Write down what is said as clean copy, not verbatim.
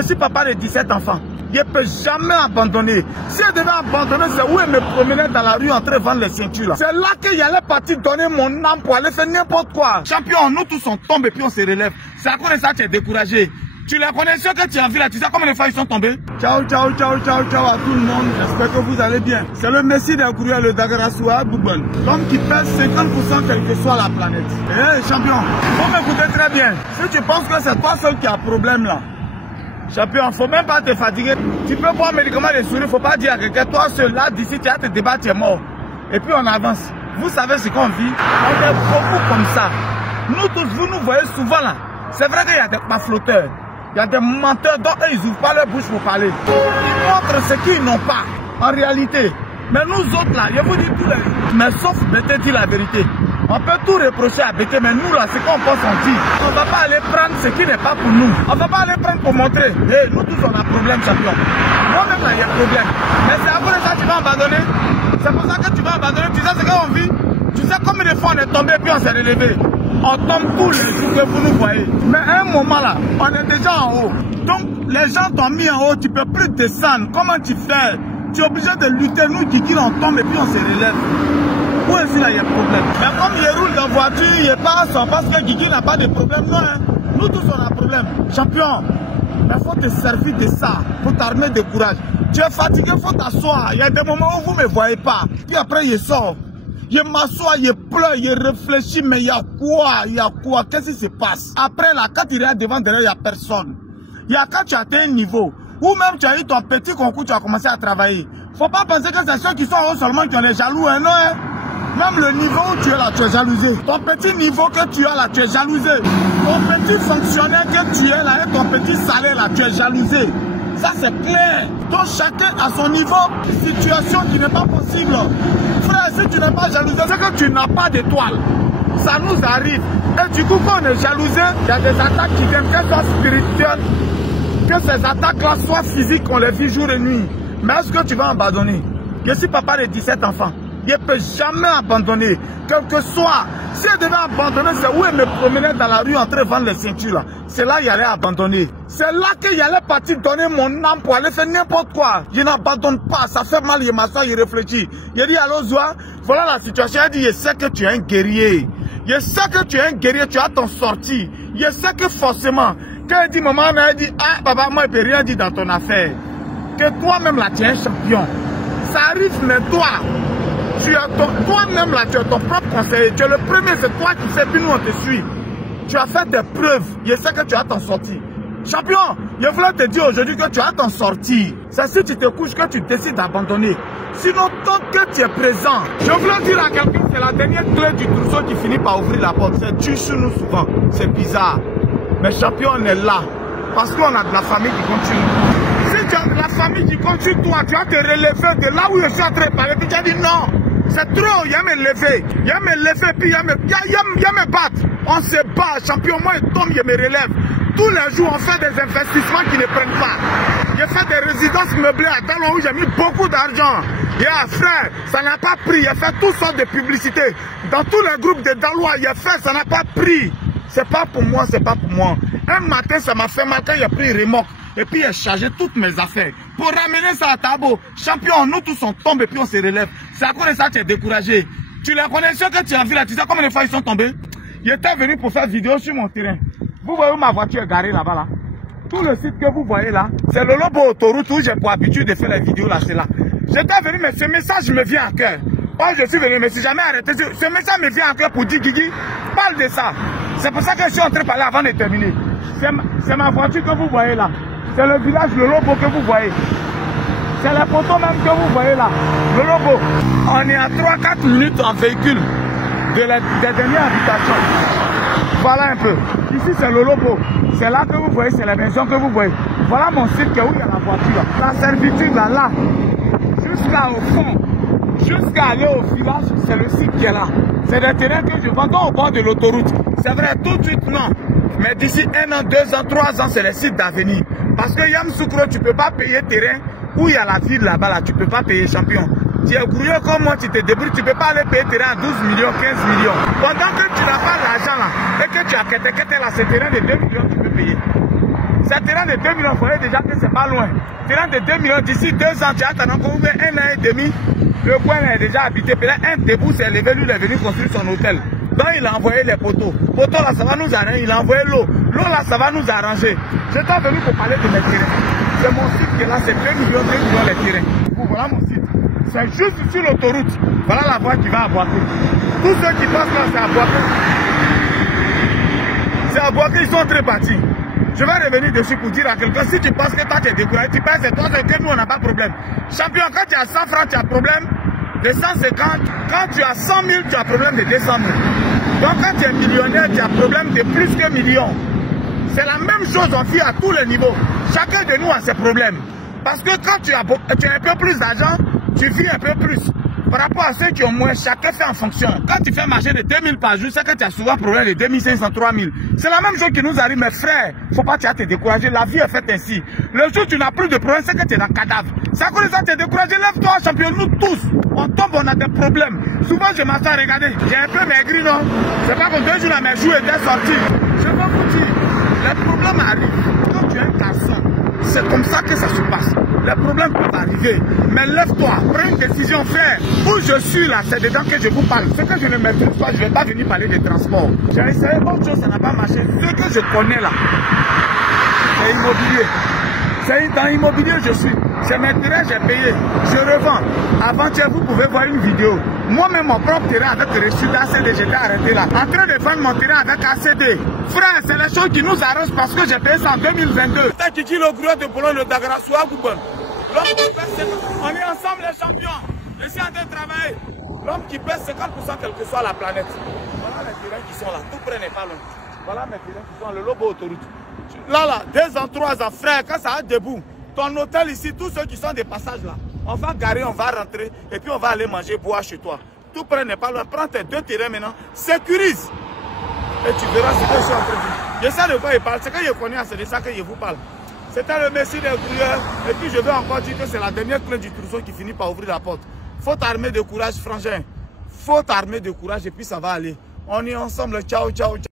Je suis papa de 17 enfants. Je ne peux jamais abandonner. Si je devais abandonner, c'est où je me promenais dans la rue en train de vendre les ceintures. C'est là que j'allais partir donner mon âme pour aller faire n'importe quoi. Champion, nous tous on tombe et puis on se relève. C'est à cause de ça que tu es découragé. Tu les connais ceux que tu as vu là, tu sais combien de fois ils sont tombés? Ciao, ciao, ciao, ciao, ciao à tout le monde. J'espère que vous allez bien. C'est le Messi d'un courrier, le Dagarassoua Google. L'homme qui pèse 50% quelle que soit la planète. Eh champion, faut m'écouter très bien. Si tu penses que c'est toi seul qui a problème là, champion, faut même pas te fatiguer. Tu peux boire un médicament de souris, faut pas dire à quelqu'un, toi seul là, d'ici tu as te débattre, tu es mort. Et puis on avance. Vous savez ce qu'on vit? On est beaucoup comme ça. Nous tous, vous nous voyez souvent là. C'est vrai qu'il y a des flotteurs. Il y a des menteurs dont eux, ils n'ouvrent pas leur bouche pour parler. Ils montrent ce qu'ils n'ont pas, en réalité. Mais nous autres là, je vous dis tous les... Mais sauf Bété dit la vérité. On peut tout reprocher à Bété, mais nous là, ce qu'on pense, on dit. On ne va pas aller prendre ce qui n'est pas pour nous. On ne va pas aller prendre pour montrer. Hey, nous tous, on a problème, champion. Moi-même là, il y a problème. Mais c'est à cause de ça que tu vas abandonner. C'est pour ça que tu vas abandonner. Tu sais ce qu'on vit? Tu sais combien de fois on est tombé puis on s'est relevé? On tombe tous les jours que vous nous voyez. Mais à un moment là, on est déjà en haut. Donc les gens t'ont mis en haut, tu ne peux plus descendre. Comment tu fais? Tu es obligé de lutter. Nous, Guigui, on tombe et puis on se relève. Où est-ce qu'il y a un problème? Mais comme il roule dans la voiture, il passe parce que Guigui n'a pas de problème. Non, hein? Nous tous on a un problème. Champion, il faut te servir de ça. Il faut t'armer de courage. Tu es fatigué, il faut t'asseoir. Il y a des moments où vous ne me voyez pas. Puis après, il sort. Je m'assois, je pleure, je réfléchis, mais il y a quoi? Il y a quoi? Qu'est-ce qui se passe? Après là, quand il est devant derrière, il n'y a personne. Il y a quand tu as atteint un niveau, ou même tu as eu ton petit concours, tu as commencé à travailler. Faut pas penser que c'est ceux qui sont en haut seulement qui ont les jaloux, hein, non, hein? Même le niveau où tu es là, tu es jalousé. Ton petit niveau que tu as là, tu es jalousé. Ton petit fonctionnaire que tu es là et ton petit salaire là, tu es jalousé. Ça c'est clair. Donc chacun à son niveau, situation qui n'est pas possible. Frère, si tu n'es pas jalousé, c'est que tu n'as pas d'étoile. Ça nous arrive. Et du coup, quand on est jalousé, il y a des attaques qui viennent, qu'elles soient spirituelles, que ces attaques-là soient physiques, on les vit jour et nuit. Mais est-ce que tu vas abandonner? Je suis papa de 17 enfants. Je ne peux jamais abandonner. Quel que soit. Si je devais abandonner, c'est où je me promenais dans la rue en train de vendre les ceintures là. C'est là que j'allais abandonner. C'est là que j'allais partir donner mon âme pour aller faire n'importe quoi. Je n'abandonne pas. Ça fait mal, je m'assois, je réfléchis. Je dis, allô Zoua, voilà la situation. Je dis, je sais que tu es un guerrier. Je sais que tu es un guerrier, tu as ton sorti. Je sais que forcément, quand elle dit, maman, elle dit, ah, papa, moi, je ne peux rien dire dans ton affaire. Que toi-même là, tu es un champion. Ça arrive, mais toi-même là, tu es ton propre conseiller. Tu es le premier, c'est toi qui sais, puis nous on te suit. Tu as fait des preuves. Je sais que tu as ton sorti. Champion, je voulais te dire aujourd'hui que tu as ton sorti. C'est si tu te couches que tu décides d'abandonner. Sinon, tant que tu es présent, je voulais dire à quelqu'un, c'est la dernière clé du trousseau qui finit par ouvrir la porte. C'est Dieu sur nous souvent. C'est bizarre. Mais champion, on est là. Parce qu'on a de la famille qui continue. Si tu as de la famille qui continue, toi, tu vas te relever de là où je suis en train de parler. Puis tu as dit non. C'est trop, il y a me lever, puis il y a me battre. On se bat, champion, moi je tombe, je me relève. Tous les jours, on fait des investissements qui ne prennent pas. J'ai fait des résidences meublées à Dalou où j'ai mis beaucoup d'argent. Et frère, ça n'a pas pris. J'ai fait toutes sortes de publicités. Dans tous les groupes de Dalois, j'ai fait, ça n'a pas pris. C'est pas pour moi, c'est pas pour moi. Un matin, ça m'a fait mal quand j'ai pris remorque. Et puis j'ai chargé toutes mes affaires. Pour ramener ça à Tabo, champion, nous tous on tombe et puis on se relève. C'est à cause de ça que tu es découragé. Tu les connais ceux que tu as vu là, tu sais combien de fois ils sont tombés? J'étais venu pour faire vidéo sur mon terrain. Vous voyez où ma voiture est garée là-bas là? Tout le site que vous voyez là, c'est le Lobo Autoroute où j'ai pour habitude de faire les vidéos là, c'est là. J'étais venu, mais ce message me vient à cœur. Oh, je suis venu, mais si jamais arrêté, ce message me vient à cœur pour dire Guigui, parle de ça. C'est pour ça que je suis en train de parler avant de terminer. C'est ma voiture que vous voyez là. C'est le village Le Lobo que vous voyez. C'est la photo même que vous voyez là. Le Lobo. On est à 3-4 minutes en véhicule des dernières habitations. Voilà un peu. Ici c'est Le Lobo. C'est là que vous voyez, c'est la maison que vous voyez. Voilà mon site où il y a la voiture. La servitude là, jusqu'au fond. Jusqu'à aller au village, c'est le site qui est là. C'est des terrains que je vends au bord de l'autoroute. C'est vrai, tout de suite non. Mais d'ici 1 an, 2 ans, 3 ans, c'est les sites d'avenir. Parce que Yamoussoukro, tu ne peux pas payer terrain où il y a la ville là-bas, là, tu ne peux pas payer champion. Tu es grouillé comme moi, tu te débrouilles, tu ne peux pas aller payer terrain à 12 millions, 15 millions. Pendant que tu n'as pas l'argent là, et que tu as quête là, ce terrain de 2 millions, tu peux payer. C'est un terrain de 2 millions, vous voyez déjà que c'est pas loin. Terrain de 2 millions, d'ici 2 ans, tu attends encore 1 an et demi. Le coin est déjà habité. Peut-être un debout s'est levé, lui, il est venu construire son hôtel. Donc il a envoyé les poteaux. Poteaux là, ça va nous arranger. Il a envoyé l'eau. L'eau là, ça va nous arranger. J'étais venu pour parler de mes terrains. C'est mon site qui est là, c'est 2 millions les terrains. Voilà mon site. C'est juste sur l'autoroute. Voilà la voie qui va à Boaké. Tous ceux qui passent là, c'est à Boaké. C'est à Boaké, ils sont très partis. Je vais revenir dessus pour dire à quelqu'un, si tu penses que toi tu es découragé, tu penses que toi c'est que nous on n'a pas de problème. Champion, quand tu as 100 francs, tu as problème de 150. Quand tu as 100 000, tu as problème de 200 000. Donc quand tu es millionnaire, tu as problème de plus que millions. C'est la même chose, on fait à tous les niveaux. Chacun de nous a ses problèmes. Parce que quand tu as un peu plus d'argent, tu vis un peu plus. Par rapport à ceux qui ont moins, chacun fait en fonction. Quand tu fais marcher de 2000 par jour, c'est que tu as souvent problème de 2500, 3000. C'est la même chose qui nous arrive, mes frères. Il ne faut pas te décourager. La vie est faite ainsi. Le jour où tu n'as plus de problème, c'est que tu es dans le cadavre. C'est à cause de ça que tu es découragé. Lève-toi, champion. Nous tous, on tombe, on a des problèmes. Souvent, je m'assois, regardez. J'ai un peu maigri, non? C'est pas comme 2 jours, mes joues étaient sortis. Je vais vous dire, les problèmes arrivent. Quand tu es un garçon, c'est comme ça que ça se passe. Les problèmes peuvent arriver. Mais lève-toi, prends une décision, frère. Où je suis là, c'est dedans que je vous parle. Ce que je ne maîtrise pas, je ne vais pas venir parler de transport. J'ai essayé autre chose, ça n'a pas marché. Ce que je connais là, c'est immobilier. C'est dans l'immobilier je suis. J'ai mes terrains, j'ai payé. Je revends. Avant-hier, vous pouvez voir une vidéo. Moi-même, mon propre terrain avec le reçu d'ACD, j'étais arrêté là. En train de vendre mon terrain avec ACD. Frère, c'est les choses qui nous arrangent parce que j'ai payé ça en 2022. C'est qui dit le gros de Pologne, le Dagrassoua, Goubon. On est ensemble les champions. Je suis en train de travailler. L'homme qui pèse 50% quelle que soit la planète. Voilà les terrains qui sont là. Tout près n'est pas loin. Voilà mes terrains qui sont le Lobo Autoroute. Là, 2 ans, 3 ans, frère, quand ça va debout, ton hôtel ici, tous ceux qui sont des passages là, on va garer, on va rentrer, et puis on va aller manger, boire chez toi. Tout près n'est pas loin. Prends tes 2 terrains maintenant, sécurise. Et tu verras ce que je suis en train de dire. Je sais de quoi il parle, c'est que je connais, c'est de ça que je vous parle. C'était le messie des courriers, et puis je vais encore dire que c'est la dernière clé du trousseau qui finit par ouvrir la porte. Faut t'armer de courage, frangin. Faut t'armer de courage, et puis ça va aller. On est ensemble, ciao, ciao, ciao.